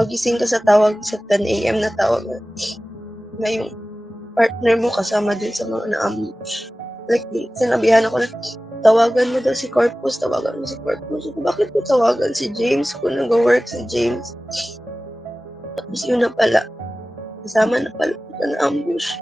magising ka sa tawag sa 10 AM na tawag na yung partner mo kasama din sa mga na-ambush. Like, sinabihan ako na, tawagan mo daw si Corpus, tawagan mo si Corpus. Bakit ko tawagan si James kung nag-work si James? Tapos yun na pala, kasama na pala sa na-ambush.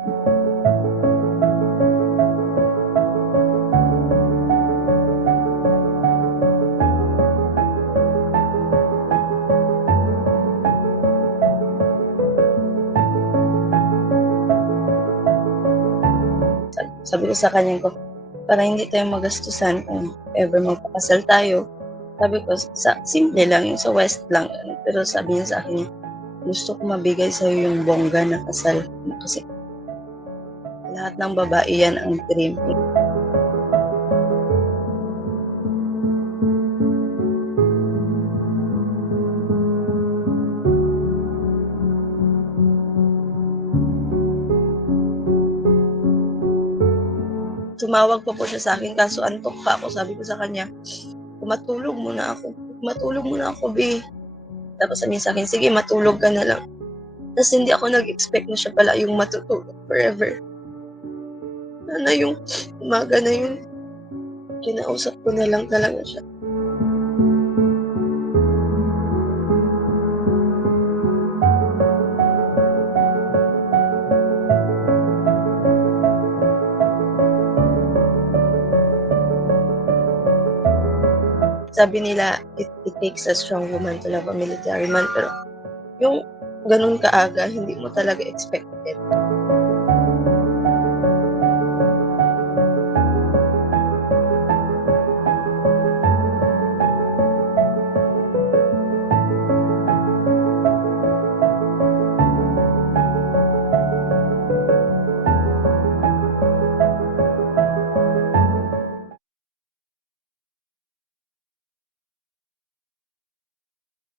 Sabi ko sa kanya ko, para hindi tayo magastusan kung ever magpakasal tayo. Sabi ko, simple lang, yung sa West lang. Pero sabi niya sa akin, gusto ko mabigay sa'yo yung bongga na kasal. Kasi lahat ng babae yan ang dream. Tumawag pa po siya sa akin kaso antok pa ako. Sabi ko sa kanya, matulog muna ako, be. Tapos sabi sa akin, sige, matulog ka na lang. Tapos hindi ako nag-expect na siya pala yung matutulog forever. Sana yung umaga na yun, kinausap ko na lang talaga siya. Sabi nila, it takes a strong woman to love a military man. Pero yung ganun kaaga, hindi mo talaga expected.